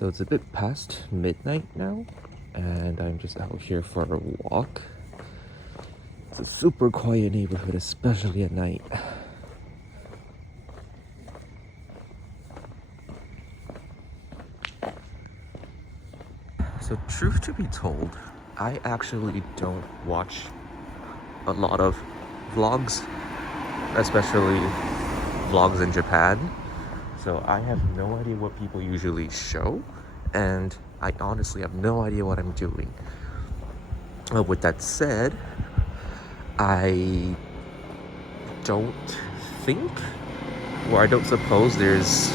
So it's a bit past midnight now, and I'm just out here for a walk. It's a super quiet neighborhood, especially at night. So, truth to be told, I actually don't watch a lot of vlogs, especially vlogs in Japan. So I have no idea what people usually show, and I honestly have no idea what I'm doing. With that said, I don't think, or I don't suppose there's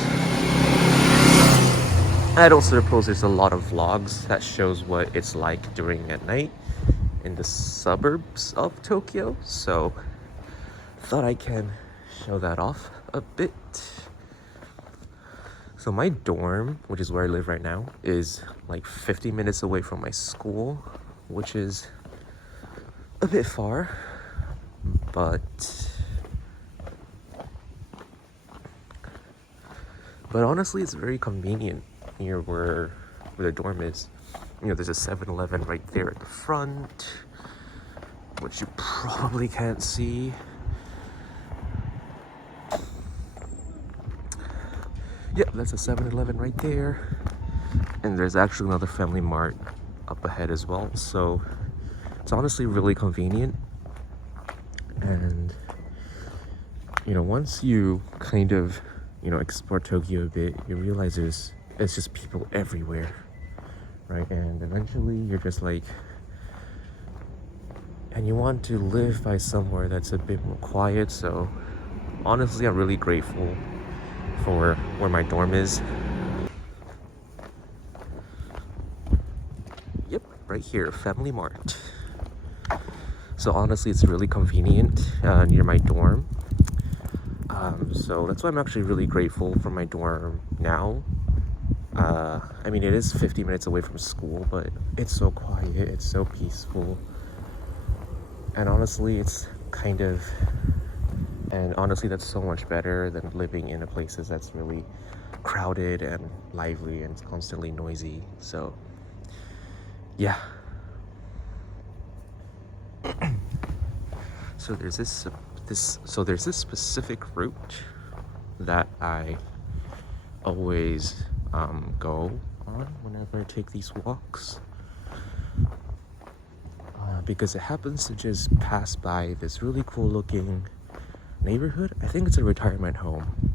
a lot of vlogs that shows what it's like during at night in the suburbs of Tokyo. So thought I can show that off a bit. So my dorm, which is where I live right now, is like 50 minutes away from my school, which is a bit far, but honestly it's very convenient near where the dorm is. You know, there's a 7-Eleven right there at the front, which you probably can't see. Yep, that's a 7-Eleven right there. And there's actually another Family Mart up ahead as well. So it's honestly really convenient. And, you know, once you kind of, explore Tokyo a bit, you realize it's just people everywhere, right? And eventually you're just like, and you want to live by somewhere that's a bit more quiet. So honestly, I'm really grateful for where my dorm is. Yep, right here, Family Mart. So honestly, it's really convenient near my dorm. So that's why I'm actually really grateful for my dorm now. I mean, it is 50 minutes away from school, but it's so quiet, it's so peaceful. And honestly, that's so much better than living in a places that's really crowded and lively and constantly noisy. So, yeah. So there's this specific route that I always go on whenever I take these walks, because it happens to just pass by this really cool looking neighborhood. I think it's a retirement home,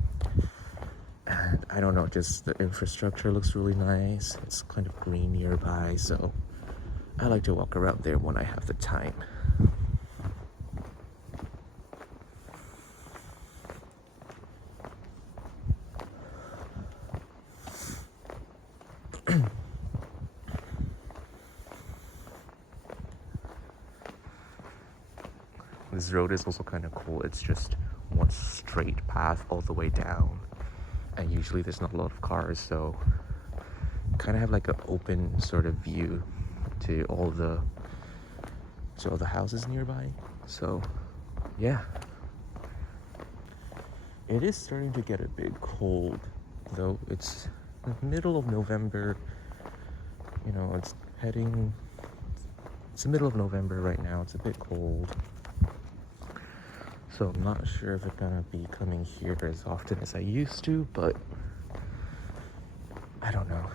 and I don't know, just the infrastructure looks really nice. It's kind of green nearby, so I like to walk around there when I have the time. This road is also kind of cool. It's just one straight path all the way down, and usually there's not a lot of cars, so kind of have like an open sort of view to all the houses nearby. So yeah, it is starting to get a bit cold, though. It's the middle of November. It's the middle of November right now. It's a bit cold. So I'm not sure if it's gonna be coming here as often as I used to, but I don't know.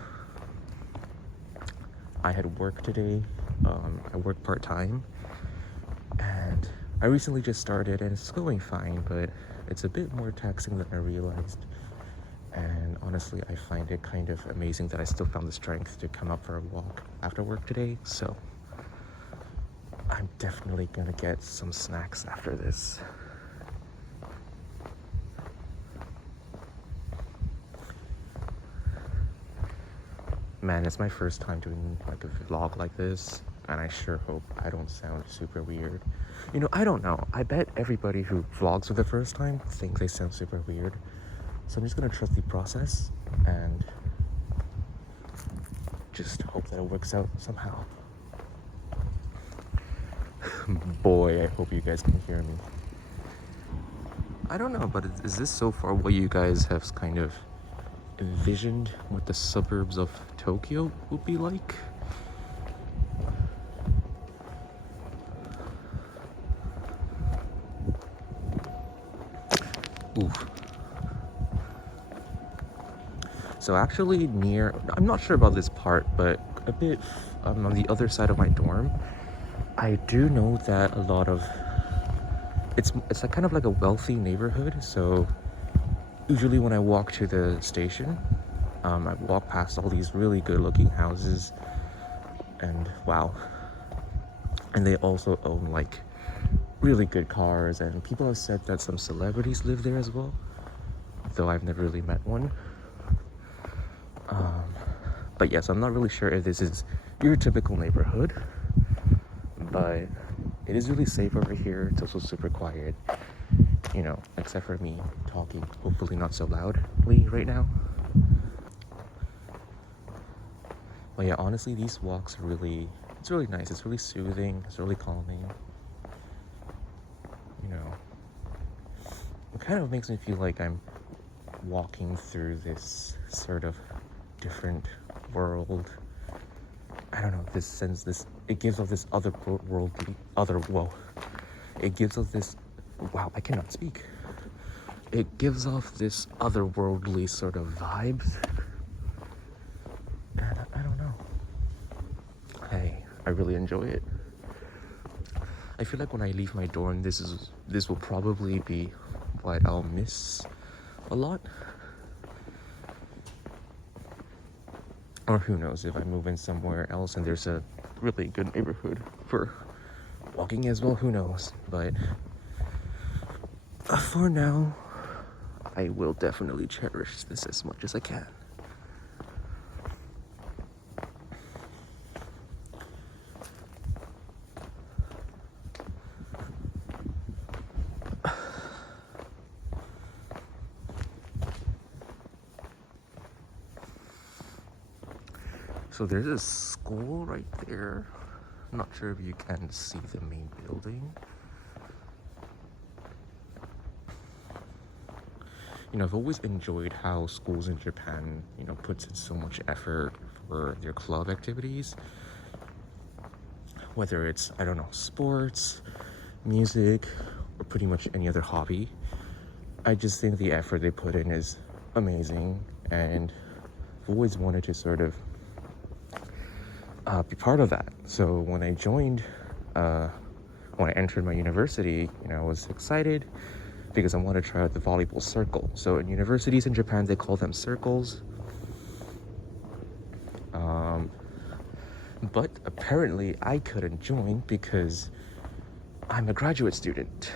I had work today. I work part-time, and I recently just started, and it's going fine, but it's a bit more taxing than I realized. And honestly, I find it kind of amazing that I still found the strength to come out for a walk after work today. So I'm definitely gonna get some snacks after this. Man, it's my first time doing like a vlog like this, and I sure hope I don't sound super weird. I don't know. I bet everybody who vlogs for the first time thinks they sound super weird. So I'm just gonna trust the process and just hope that it works out somehow. Boy, I hope you guys can hear me. I don't know, but is this so far what you guys have kind of envisioned what the suburbs of Tokyo would be like. Oof. So actually near, I'm not sure about this part, but a bit on the other side of my dorm, I do know that a lot of, it's like kind of like a wealthy neighborhood. So usually when I walk to the station, I walk past all these really good looking houses, and wow. And they also own like really good cars, and people have said that some celebrities live there as well, though I've never really met one. But yes, I'm not really sure if this is your typical neighborhood, but it is really safe over here. It's also super quiet, you know, except for me talking, hopefully not so loudly right now. But yeah, honestly, these walks are it's really nice. It's really soothing. It's really calming. You know, it kind of makes me feel like I'm walking through this sort of different world. I don't know, it gives off this it gives off this, wow, I cannot speak. It gives off this otherworldly sort of vibes. And I don't know. I really enjoy it. I feel like when I leave my dorm, this will probably be what I'll miss a lot. Or who knows, if I move in somewhere else and there's a really good neighborhood for walking as well, who knows. But for now, I will definitely cherish this as much as I can. So there's a school right there. I'm not sure if you can see the main building. You know, I've always enjoyed how schools in Japan, you know, puts in so much effort for their club activities. Whether it's, I don't know, sports, music, or pretty much any other hobby. I just think the effort they put in is amazing, and I've always wanted to sort of be part of that. So when I entered my university, you know, I was excited because I wanted to try out the volleyball circle. So in universities in Japan, they call them circles. But apparently I couldn't join because I'm a graduate student.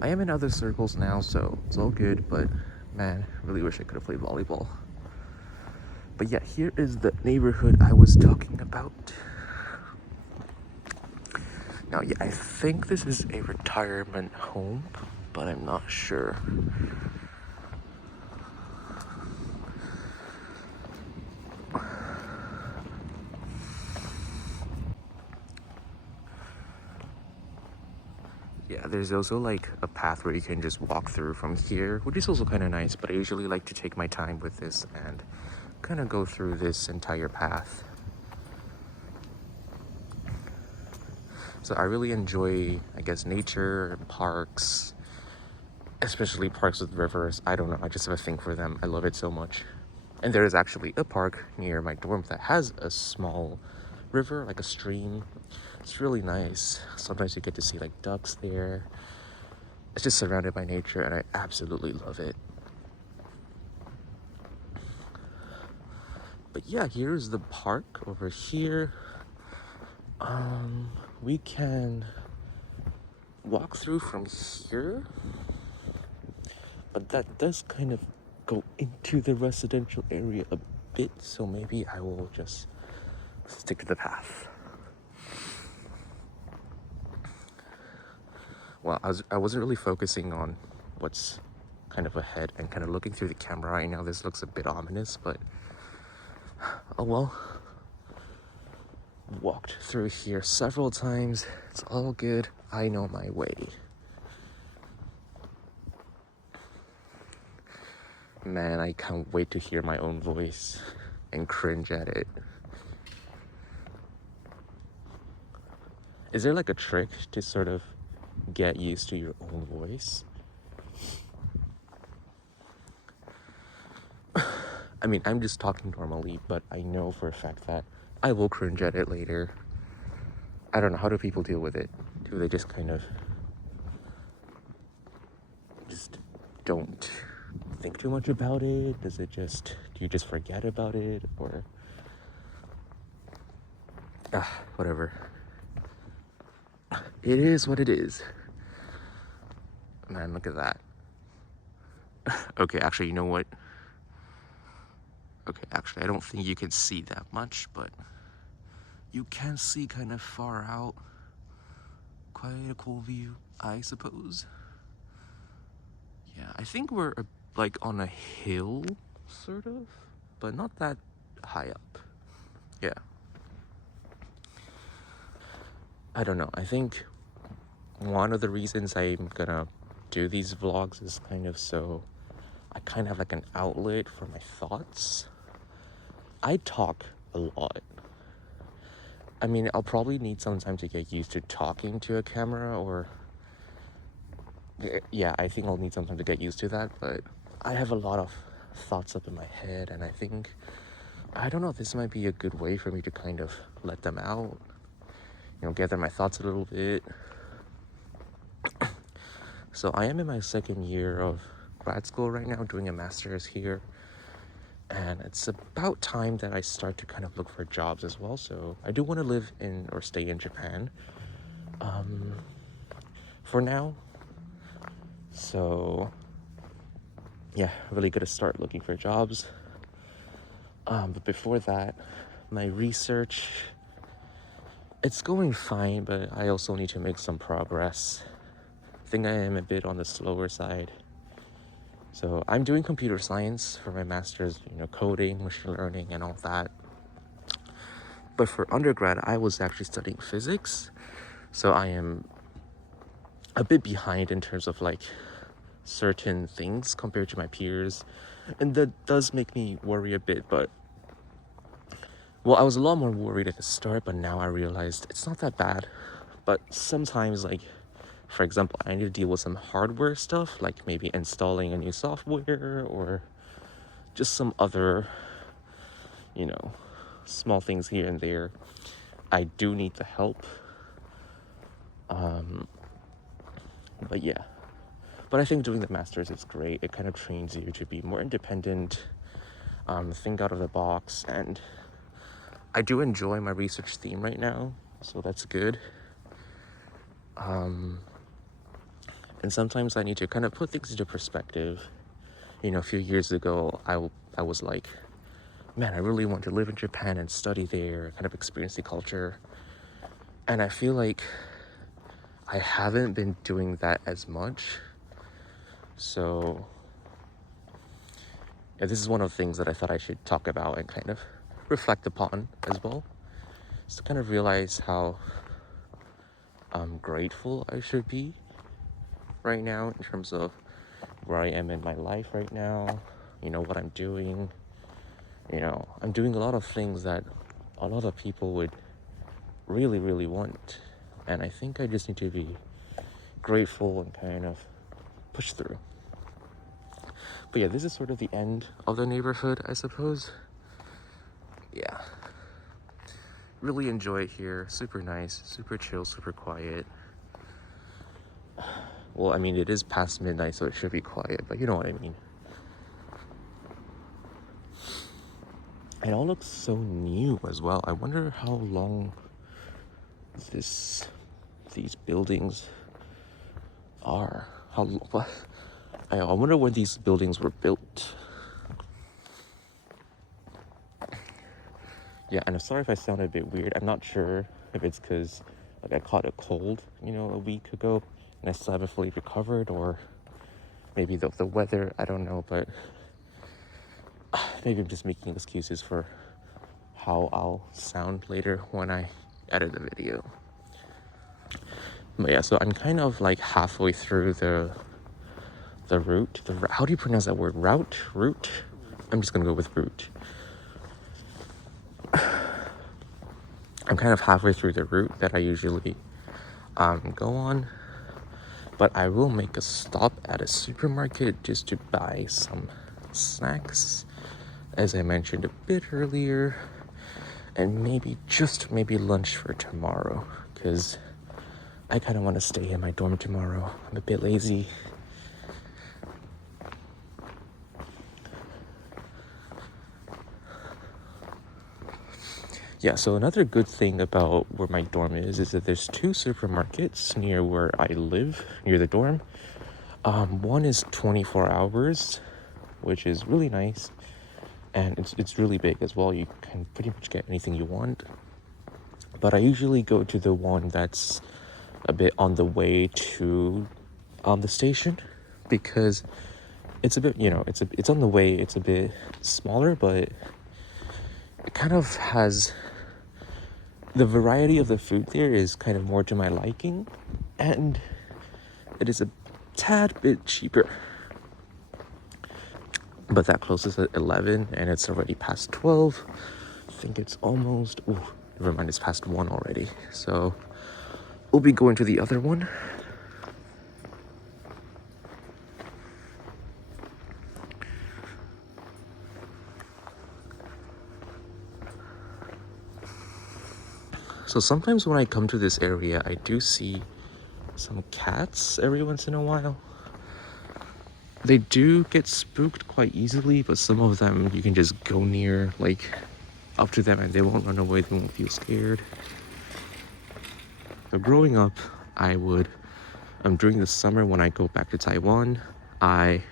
I am in other circles now, so it's all good, but man, I really wish I could have played volleyball. But yeah, here is the neighborhood I was talking about. Now, yeah, I think this is a retirement home, but I'm not sure. Yeah, there's also like a path where you can just walk through from here, which is also kind of nice, but I usually like to take my time with this and kind of go through this entire path. So I really enjoy, I guess, nature and parks, especially parks with rivers. I don't know, I just have a thing for them. I love it so much. And there is actually a park near my dorm that has a small river, like a stream. It's really nice. Sometimes you get to see like ducks there. It's just surrounded by nature, and I absolutely love it. But yeah, here's the park over here. We can walk through from here, but that does kind of go into the residential area a bit, so maybe I will just stick to the path. Well, I wasn't really focusing on what's kind of ahead and kind of looking through the camera right now. This looks a bit ominous, but oh well. Walked through here several times. It's all good. I know my way. Man, I can't wait to hear my own voice and cringe at it. Is there like a trick to sort of get used to your own voice? I mean, I'm just talking normally, but I know for a fact that I will cringe at it later. I don't know, how do people deal with it? Do they just kind of just don't think too much about it? Do you just forget about it? Or whatever. It is what it is. Man, look at that. Okay, actually, you know what? Okay, actually, I don't think you can see that much, but you can see kind of far out. Quite a cool view, I suppose. Yeah, I think we're like on a hill, sort of, but not that high up. Yeah. I don't know. I think one of the reasons I'm gonna do these vlogs is kind of so I kind of have like an outlet for my thoughts. I talk a lot. I mean, I'll probably need some time to get used to talking to a camera, or yeah, I think I'll need some time to get used to that, but I have a lot of thoughts up in my head, and I think, I don't know, this might be a good way for me to kind of let them out, gather my thoughts a little bit. So I am in my second year of grad school right now, doing a master's here, and it's about time that I start to kind of look for jobs as well. So I do want to live in or stay in Japan for now. So yeah, really gonna start looking for jobs. But before that, my research, it's going fine, but I also need to make some progress. I think I am a bit on the slower side. So I'm doing computer science for my master's, coding, machine learning, and all that. But for undergrad, I was actually studying physics. So I am a bit behind in terms of like certain things compared to my peers. And that does make me worry a bit, but well, I was a lot more worried at the start, but now I realized it's not that bad. But sometimes, like, for example, I need to deal with some hardware stuff, like maybe installing a new software or just some other, small things here and there. I do need the help. But yeah. But I think doing the master's is great. It kind of trains you to be more independent, think out of the box, and I do enjoy my research theme right now, so that's good. And sometimes I need to kind of put things into perspective. A few years ago, I was like, man, I really want to live in Japan and study there, kind of experience the culture. And I feel like I haven't been doing that as much. So yeah, this is one of the things that I thought I should talk about and kind of reflect upon as well. Just to kind of realize how grateful I should be right now in terms of where I am in my life right now, what I'm doing. I'm doing a lot of things that a lot of people would really, really want. And I think I just need to be grateful and kind of push through. But yeah, this is sort of the end of the neighborhood, I suppose. Yeah. Really enjoy it here. Super nice, super chill, super quiet. Well, I mean, it is past midnight, so it should be quiet, but you know what I mean. It all looks so new as well. I wonder how long these buildings are. I wonder when these buildings were built. Yeah, and I'm sorry if I sound a bit weird. I'm not sure if it's because I caught a cold, a week ago, and I still haven't fully recovered, or maybe the weather, I don't know, but maybe I'm just making excuses for how I'll sound later when I edit the video. But yeah, so I'm kind of like halfway through the the route. How do you pronounce that word? Route? I'm just gonna go with route. I'm kind of halfway through the route that I usually go on, but I will make a stop at a supermarket just to buy some snacks, as I mentioned a bit earlier, and maybe lunch for tomorrow, because I kind of want to stay in my dorm tomorrow. I'm a bit lazy. Yeah, so another good thing about where my dorm is that there's 2 supermarkets near where I live, near the dorm. One is 24 hours, which is really nice, and it's really big as well. You can pretty much get anything you want. But I usually go to the one that's a bit on the way to the station, because it's a bit, it's on the way. It's a bit smaller, but it kind of has the variety of the food there is kind of more to my liking, and it is a tad bit cheaper. But that closes at 11 and it's already past 12. I think it's almost, never mind, it's past 1 already. So we'll be going to the other one. So sometimes when I come to this area, I do see some cats every once in a while. They do get spooked quite easily, but some of them you can just go near, like up to them, and they won't run away, they won't feel scared. So growing up, during the summer when I go back to Taiwan, I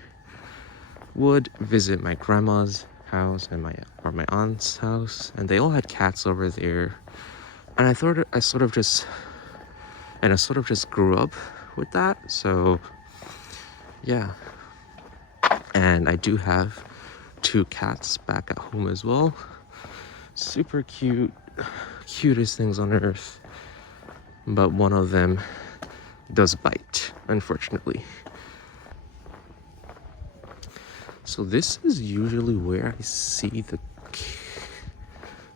would visit my grandma's house and my aunt's house, and they all had cats over there. And I sort of just grew up with that. So yeah. And I do have 2 cats back at home as well. Super cute, cutest things on earth. But one of them does bite, unfortunately. So this is usually where I see the...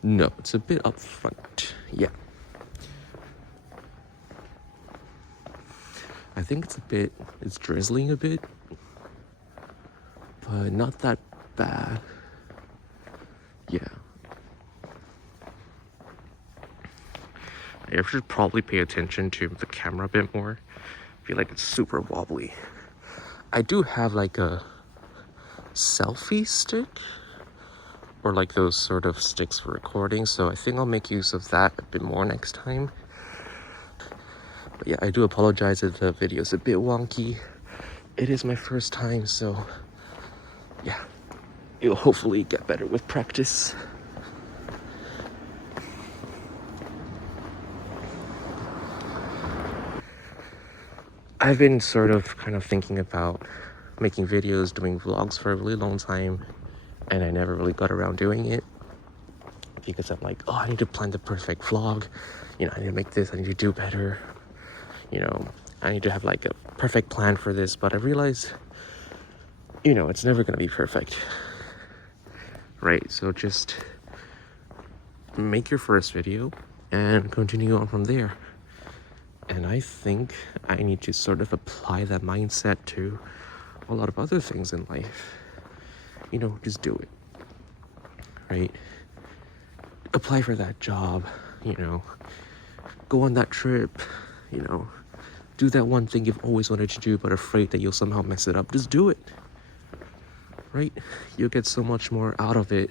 No, it's a bit up front. Yeah. I think it's drizzling a bit, but not that bad. Yeah. I should probably pay attention to the camera a bit more. I feel like it's super wobbly. I do have like a selfie stick, or like those sort of sticks for recording, so I think I'll make use of that a bit more next time. But yeah, I do apologize if the video's a bit wonky. It is my first time, so yeah, it'll hopefully get better with practice. I've been sort of kind of thinking about making videos, doing vlogs for a really long time, and I never really got around doing it because I'm like, I need to plan the perfect vlog. I need to make this, I need to do better. I need to have like a perfect plan for this, but I realize, it's never gonna be perfect, right? So just make your first video and continue on from there. And I think I need to sort of apply that mindset to a lot of other things in life. Just do it, right? Apply for that job, go on that trip, do that one thing you've always wanted to do but afraid that you'll somehow mess it up. Just do it, right? You'll get so much more out of it,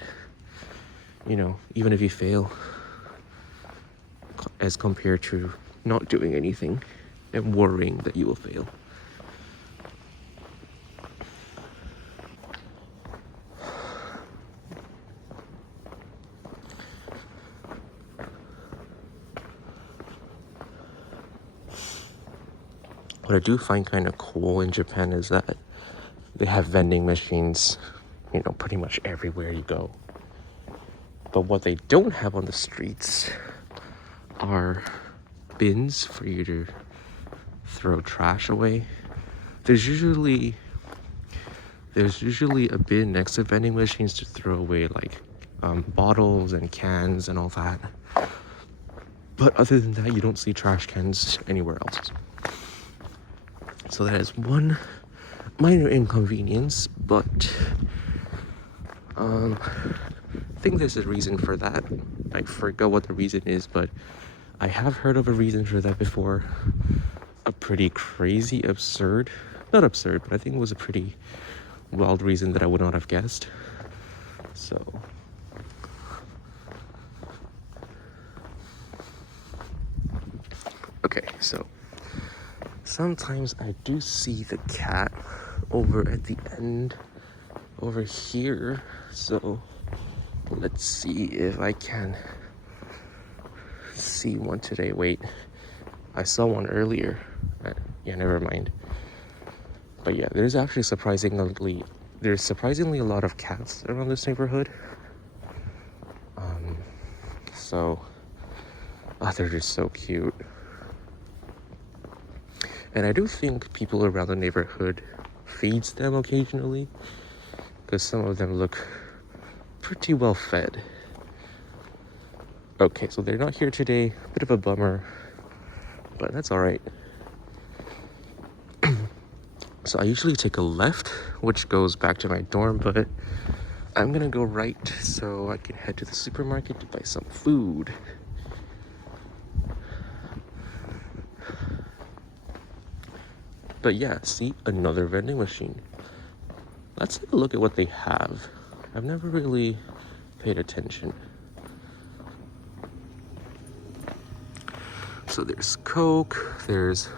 even if you fail, as compared to not doing anything and worrying that you will fail. What I do find kind of cool in Japan is that they have vending machines, pretty much everywhere you go. But what they don't have on the streets are bins for you to throw trash away. There's usually there's usually a bin next to vending machines to throw away like bottles and cans and all that. But other than that, you don't see trash cans anywhere else. So that is one minor inconvenience, but I think there's a reason for that. I forgot what the reason is, but I have heard of a reason for that before. A pretty crazy, absurd, not absurd, but I think it was a pretty wild reason that I would not have guessed. So okay, so sometimes I do see the cat over at the end over here, so let's see if I can see one today. Wait, I saw one earlier. Yeah, never mind. But yeah, there's surprisingly a lot of cats around this neighborhood. So they're just so cute. And I do think people around the neighborhood feeds them occasionally, because some of them look pretty well fed. Okay, so they're not here today. Bit of a bummer, but that's all right. So I usually take a left, which goes back to my dorm, but I'm gonna go right so I can head to the supermarket to buy some food. But yeah, see, another vending machine. Let's take a look at what they have. I've never really paid attention. So there's Coke, there's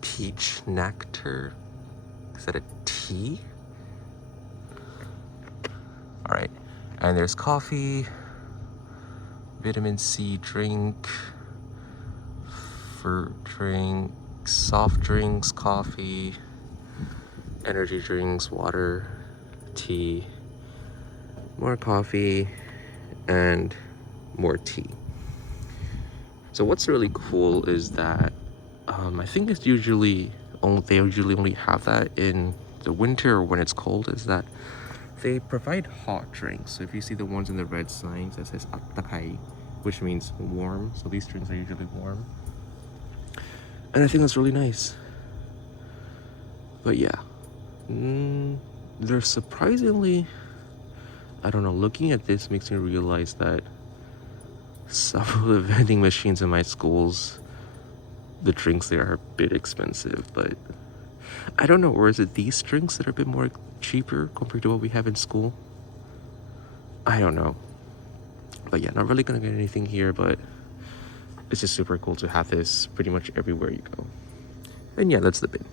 peach nectar. Is that a tea? All right, and there's coffee, vitamin C drink, fruit drink, soft drinks, coffee, energy drinks, water, tea, more coffee, and more tea. So what's really cool is that I think they usually only have that in the winter or when it's cold, is that they provide hot drinks. So if you see the ones in the red signs that says "attakai," which means warm, so these drinks are usually warm. And I think that's really nice. But yeah, they're surprisingly, I don't know, looking at this makes me realize that some of the vending machines in my schools, the drinks there are a bit expensive, but I don't know, or is it these drinks that are a bit more cheaper compared to what we have in school? I don't know. But yeah, not really gonna get anything here, but it's just super cool to have this pretty much everywhere you go. And yeah, that's the bin.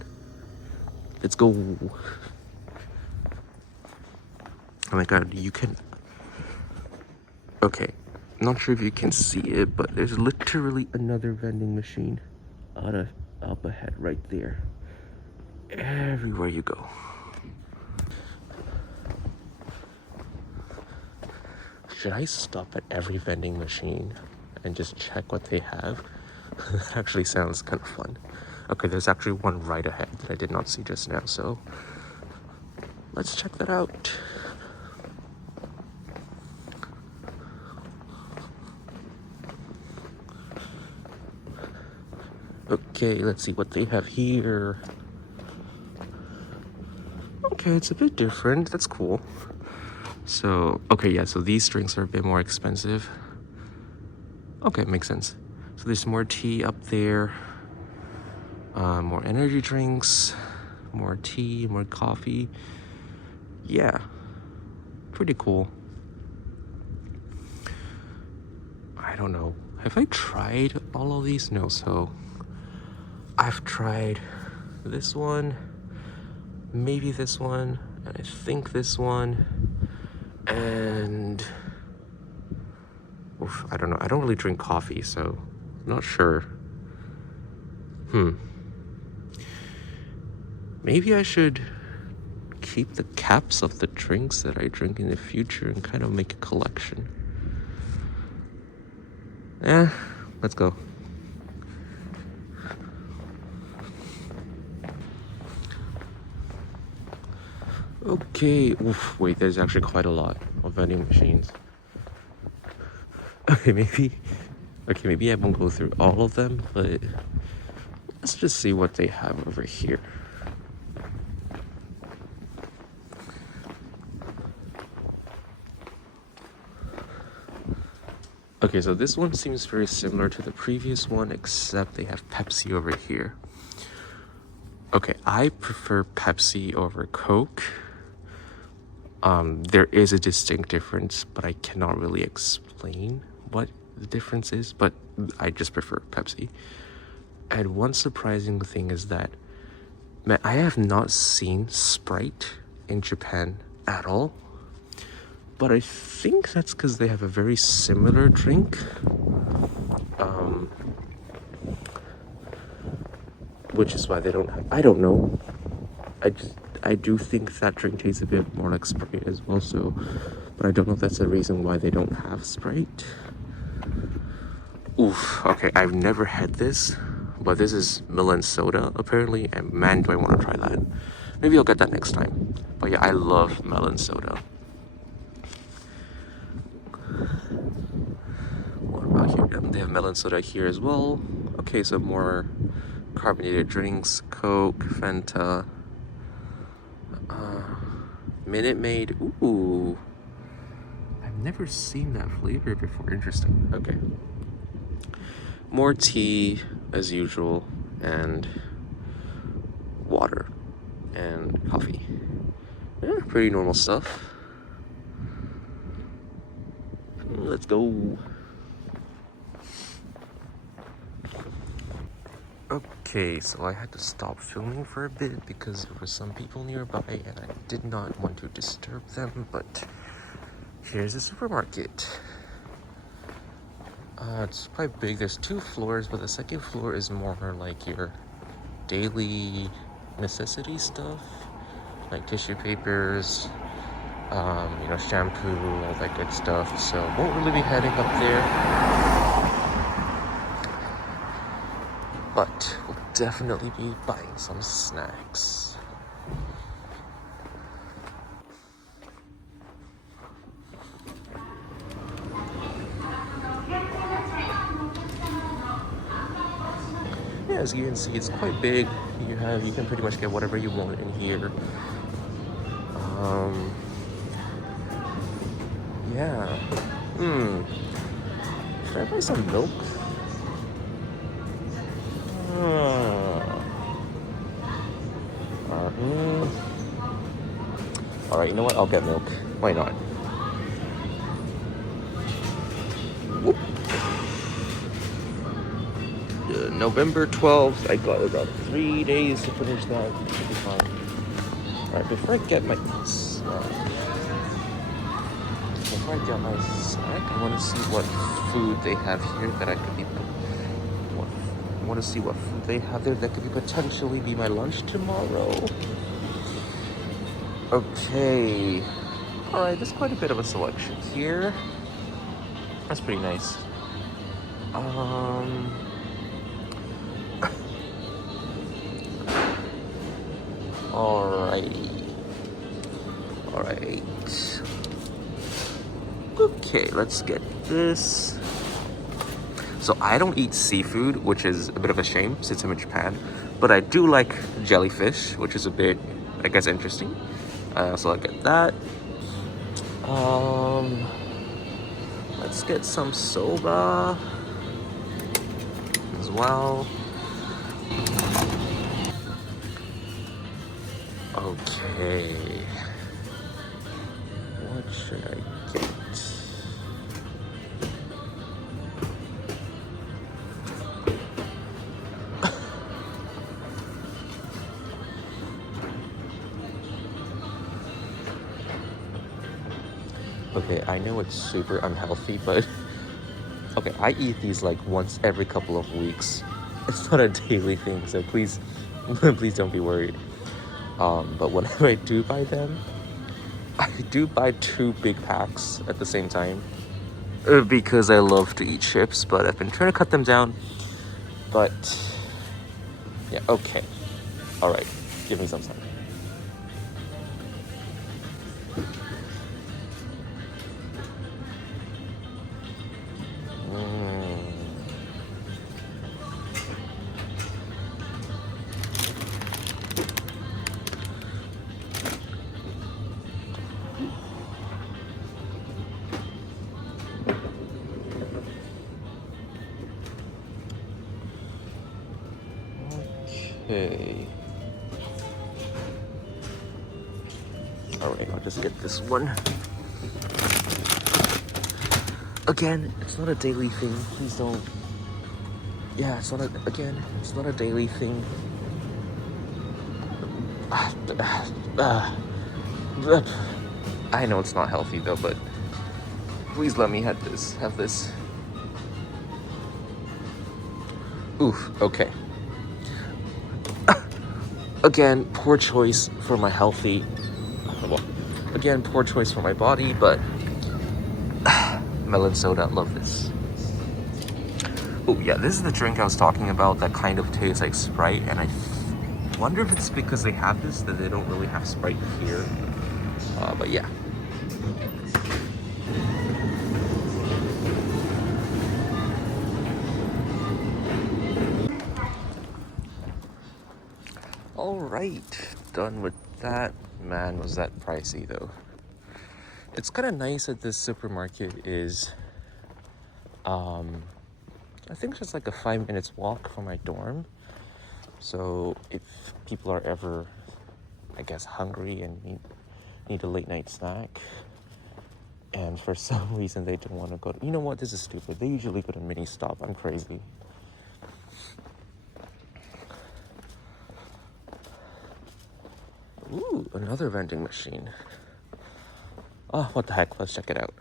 Let's go. Oh my god, you can... Okay, not sure if you can see it, but there's literally another vending machine up ahead right there. Everywhere you go. Should I stop at every vending machine and just check what they have? That actually sounds kind of fun. Okay, there's actually one right ahead that I did not see just now, so let's check that out. Okay, let's see what they have here. Okay, it's a bit different. That's cool. So, okay, yeah, so these drinks are a bit more expensive. Okay, makes sense. So there's more tea up there, more energy drinks, more tea, more coffee. Yeah, pretty cool. I don't know. Have I tried all of these? No, so I've tried this one, maybe this one, and I think this one, and I don't know. I don't really drink coffee, so I'm not sure. Maybe I should keep the caps of the drinks that I drink in the future and kind of make a collection. Let's go. Okay, oof, wait, there's actually quite a lot of vending machines. Okay, maybe I won't go through all of them, but let's just see what they have over here. Okay, so this one seems very similar to the previous one, except they have Pepsi over here. Okay, I prefer Pepsi over Coke. There is a distinct difference, but I cannot really explain what the difference is, but I just prefer Pepsi. And one surprising thing is that, man, I have not seen Sprite in Japan at all. But I think that's because they have a very similar drink. Which is why they don't have, I don't know. I do think that drink tastes a bit more like Sprite as well, so, but I don't know if that's the reason why they don't have Sprite. Oof, okay, I've never had this, but this is melon soda apparently, and man, do I want to try that. Maybe I'll get that next time. But yeah, I love melon soda. What about here? They have melon soda here as well. Okay, so more carbonated drinks, Coke, Fanta, Minute Maid. Ooh, I've never seen that flavor before. Interesting. Okay, more tea as usual, and water and coffee. Yeah, pretty normal stuff. Let's go. Okay, so I had to stop filming for a bit because there were some people nearby and I did not want to disturb them, but here's the supermarket. It's quite big. There's 2 floors, but the second floor is more like your daily necessity stuff, like tissue papers, shampoo, all that good stuff. So won't really be heading up there. But we'll definitely be buying some snacks. Yeah, as you can see, it's quite big. You can pretty much get whatever you want in here. Yeah. Should I buy some milk? Alright, you know what? I'll get milk. Why not? Whoop. November 12th, I got about 3 days to finish that. Should be fine. Alright, before I get my snack, I want to see what food they have here that I could be. I want to see what food they have there that could potentially be my lunch tomorrow. Okay. Alright, there's quite a bit of a selection here. That's pretty nice. Alright. Okay, let's get this. So I don't eat seafood, which is a bit of a shame since I'm in Japan. But I do like jellyfish, which is a bit, I guess, interesting. So I'll get that. Let's get some soba as well. Okay. What should I get? Okay, I know it's super unhealthy, but okay, I eat these like once every couple of weeks. It's not a daily thing, so please, please don't be worried. But whenever I do buy them, I do buy 2 big packs at the same time because I love to eat chips, but I've been trying to cut them down. But yeah, okay. All right, give me some time. Okay. Alright, I'll just get this one. Again, it's not a daily thing. Please don't. Yeah, it's not a daily thing. I know it's not healthy though, but please let me have this. Oof, okay. Again, poor choice for my healthy. Well, again, poor choice for my body, but melon soda, love this. Oh yeah, this is the drink I was talking about that kind of tastes like Sprite, and I wonder if it's because they have this that they don't really have Sprite here. But yeah. Alright, done with that. Man, was that pricey though. It's kind of nice that this supermarket is, I think just like a 5 minutes walk from my dorm. So if people are ever, I guess, hungry and need a late night snack, and for some reason they don't want to go to, you know what, this is stupid. They usually go to Mini Stop. I'm crazy. Ooh, another vending machine. Oh, what the heck, let's check it out.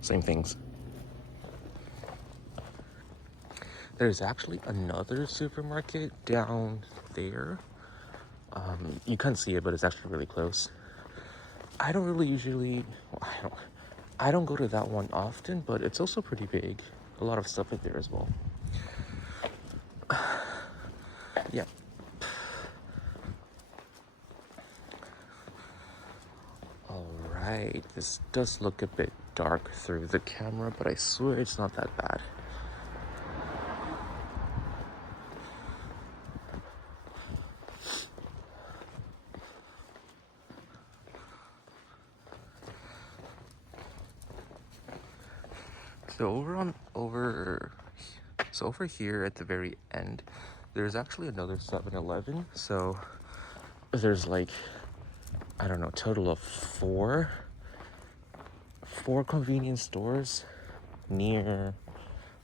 Same things. There's actually another supermarket down there. You can't see it, but it's actually really close. I don't really usually, I don't go to that one often, but it's also pretty big. A lot of stuff in there as well. Yeah. Alright, this does look a bit dark through the camera, but I swear it's not that bad. So over here at the very end, there's actually another 7-Eleven. So there's like, I don't know, total of four convenience stores near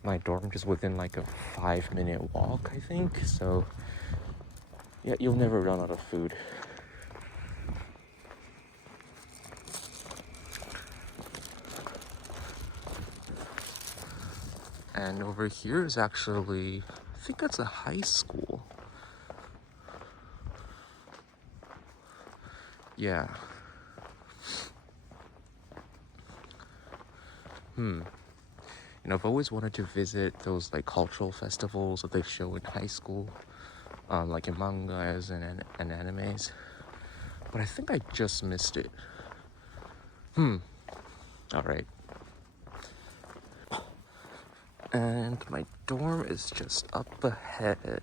my dorm, just within like a 5-minute walk, I think. So yeah, you'll never run out of food. And over here is actually, I think that's a high school. Yeah. You know, I've always wanted to visit those like cultural festivals that they show in high school, like in mangas and animes. But I think I just missed it. Alright. And my dorm is just up ahead.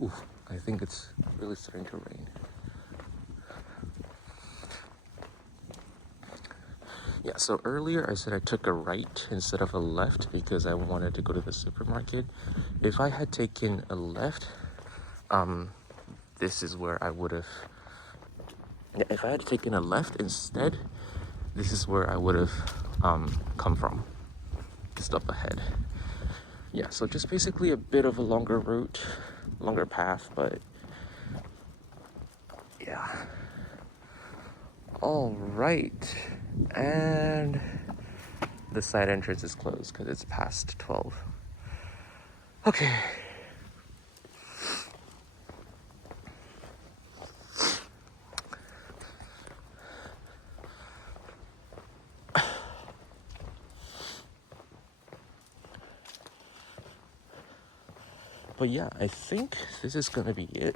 Ooh, I think it's really starting to rain. Yeah, so earlier I said I took a right instead of a left because I wanted to go to the supermarket. If I had taken a left, this is where I would have. If I had taken a left instead, this is where I would have come from. Just up ahead. Yeah, so just basically a bit of a longer route, longer path, but yeah. All right, and the side entrance is closed because it's past 12. Okay. But yeah, I think this is gonna be it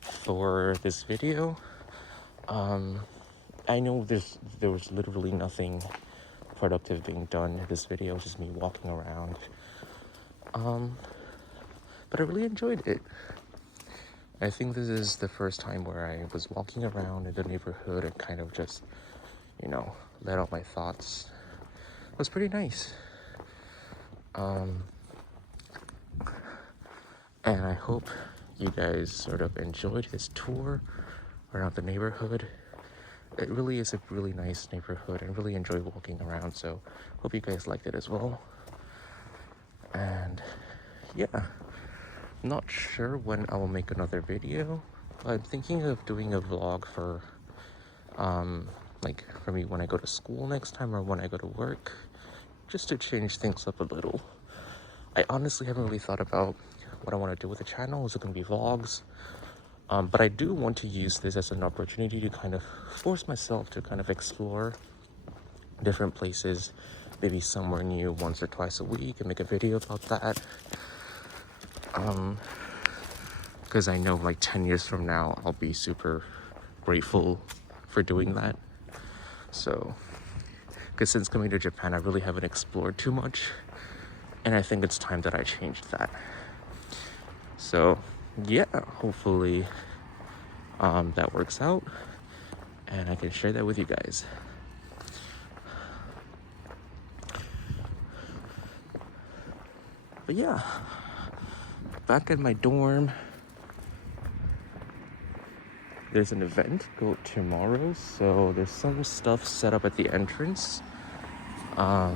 for this video. I know there was literally nothing productive being done in this video, just me walking around. But I really enjoyed it. I think this is the first time where I was walking around in the neighborhood and kind of just, you know, let out my thoughts. It was pretty nice. And I hope you guys sort of enjoyed this tour around the neighborhood. It really is a really nice neighborhood. I really enjoy walking around, so hope you guys liked it as well. And yeah, I'm not sure when I will make another video, but I'm thinking of doing a vlog for like for me when I go to school next time or when I go to work, just to change things up a little. I honestly haven't really thought about what I want to do with the channel. Is it going to be vlogs? But I do want to use this as an opportunity to kind of force myself to kind of explore different places, maybe somewhere new once or twice a week, and make a video about that. Because I know like 10 years from now, I'll be super grateful for doing that. So, because since coming to Japan, I really haven't explored too much, and I think it's time that I changed that. So yeah, hopefully that works out and I can share that with you guys. But yeah, back at my dorm, there's an event go tomorrow, so there's some stuff set up at the entrance. But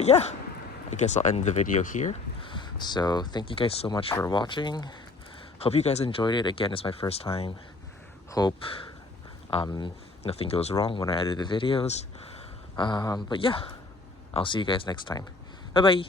yeah, I guess I'll end the video here. So thank you guys so much for watching. Hope you guys enjoyed it. Again, it's my first time. Hope nothing goes wrong when I edit the videos. But yeah, I'll see you guys next time. Bye bye.